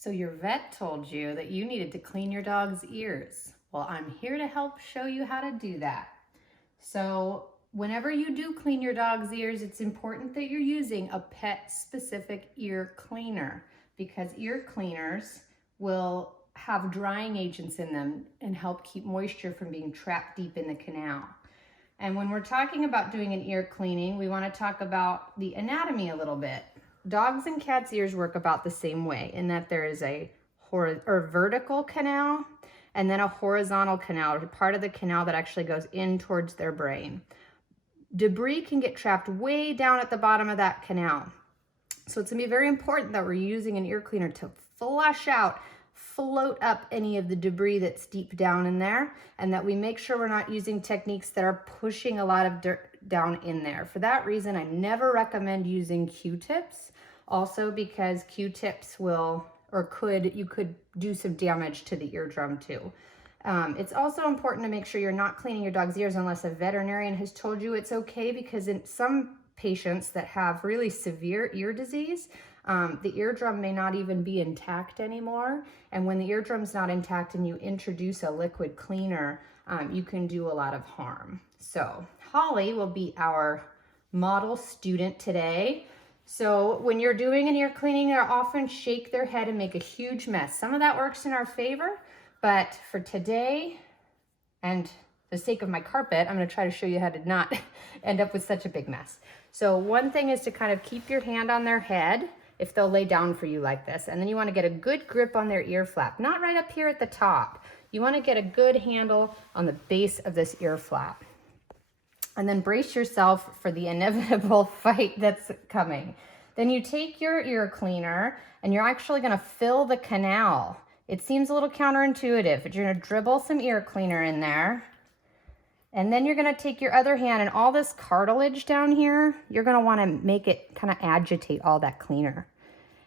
So your vet told you that you needed to clean your dog's ears. Well, I'm here to help show you how to do that. So whenever you do clean your dog's ears, it's important that you're using a pet-specific ear cleaner, because ear cleaners will have drying agents in them and help keep moisture from being trapped deep in the canal. And when we're talking about doing an ear cleaning, we want to talk about the anatomy a little bit. Dogs and cats' ears work about the same way, in that there is a vertical canal and then a horizontal canal, or part of the canal that actually goes in towards their brain. Debris can get trapped way down at the bottom of that canal. So it's gonna be very important that we're using an ear cleaner to flush out, float up any of the debris that's deep down in there, and that we make sure we're not using techniques that are pushing a lot of dirt down in there. For that reason, I never recommend using Q-tips, also because Q-tips will, you could do some damage to the eardrum too. It's also important to make sure you're not cleaning your dog's ears unless a veterinarian has told you it's okay, because in some patients that have really severe ear disease, the eardrum may not even be intact anymore. And when the eardrum's not intact and you introduce a liquid cleaner, you can do a lot of harm. So Holly will be our model student today. So when you're doing an ear cleaning, they'll often shake their head and make a huge mess. Some of that works in our favor, but for today and the sake of my carpet, I'm going to try to show you how to not end up with such a big mess. So one thing is to kind of keep your hand on their head if they'll lay down for you like this. And then you want to get a good grip on their ear flap, not right up here at the top. You want to get a good handle on the base of this ear flap. And then brace yourself for the inevitable fight that's coming. Then you take your ear cleaner and you're actually going to fill the canal. It seems a little counterintuitive, but you're going to dribble some ear cleaner in there. And then you're going to take your other hand, and all this cartilage down here, you're going to want to make it kind of agitate all that cleaner.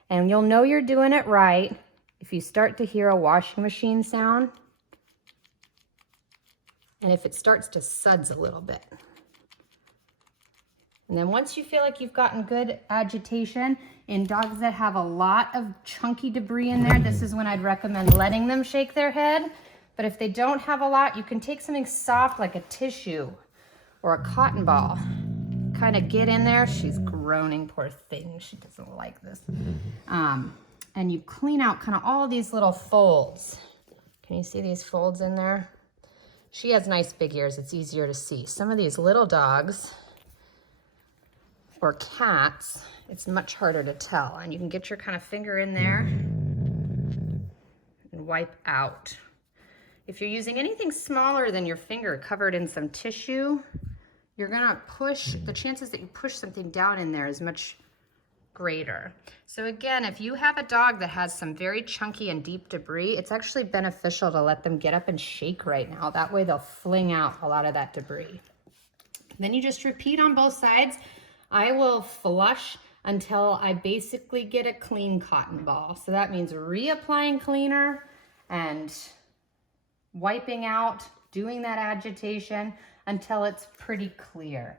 And you'll know you're doing it right if you start to hear a washing machine sound, and if it starts to suds a little bit. And then once you feel like you've gotten good agitation, in dogs that have a lot of chunky debris in there, this is when I'd recommend letting them shake their head. But if they don't have a lot, you can take something soft like a tissue or a cotton ball. Kind of get in there. She's groaning, poor thing. She doesn't like this. And you clean out kind of all these little folds. Can you see these folds in there? She has nice big ears. It's easier to see. Some of these little dogs or cats, it's much harder to tell. And you can get your kind of finger in there and wipe out. If you're using anything smaller than your finger covered in some tissue, you're gonna push, the chances that you push something down in there is much greater. So again, if you have a dog that has some very chunky and deep debris, it's actually beneficial to let them get up and shake right now. That way they'll fling out a lot of that debris. Then you just repeat on both sides. I will flush until I basically get a clean cotton ball. So that means reapplying cleaner and wiping out, doing that agitation until it's pretty clear.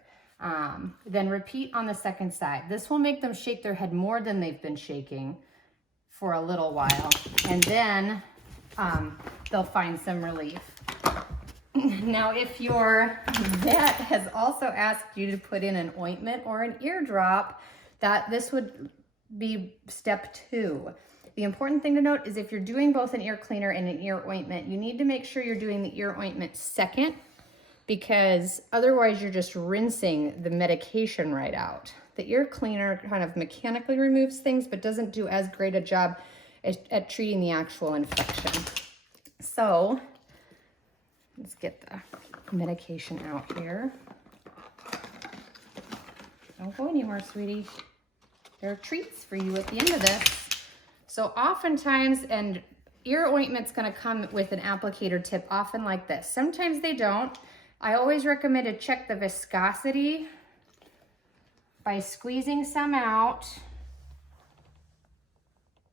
Then repeat on the second side. This will make them shake their head more than they've been shaking for a little while. And then they'll find some relief. Now, if your vet has also asked you to put in an ointment or an eardrop, this would be step 2. The important thing to note is if you're doing both an ear cleaner and an ear ointment, you need to make sure you're doing the ear ointment second, because otherwise you're just rinsing the medication right out. The ear cleaner kind of mechanically removes things, but doesn't do as great a job at treating the actual infection. So let's get the medication out here. Don't go anywhere, sweetie. There are treats for you at the end of this. So oftentimes, and ear ointment's gonna come with an applicator tip, often like this. Sometimes they don't. I always recommend to check the viscosity by squeezing some out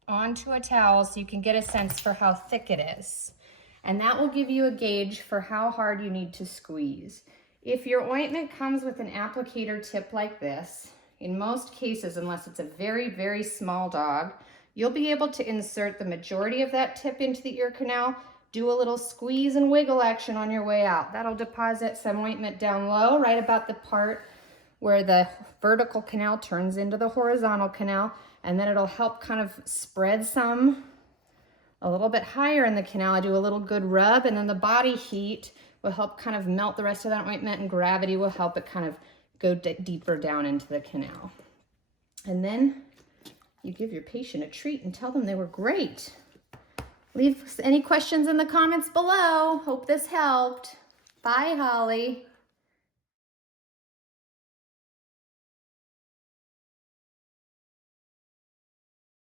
onto a towel so you can get a sense for how thick it is. And that will give you a gauge for how hard you need to squeeze. If your ointment comes with an applicator tip like this, in most cases, unless it's a very, very small dog, you'll be able to insert the majority of that tip into the ear canal, do a little squeeze and wiggle action on your way out. That'll deposit some ointment down low, right about the part where the vertical canal turns into the horizontal canal, and then it'll help kind of spread some a little bit higher in the canal. I do a little good rub, and then the body heat will help kind of melt the rest of that ointment, and gravity will help it kind of go deeper down into the canal. And then you give your patient a treat and tell them they were great. Leave any questions in the comments below. Hope this helped. Bye, Holly.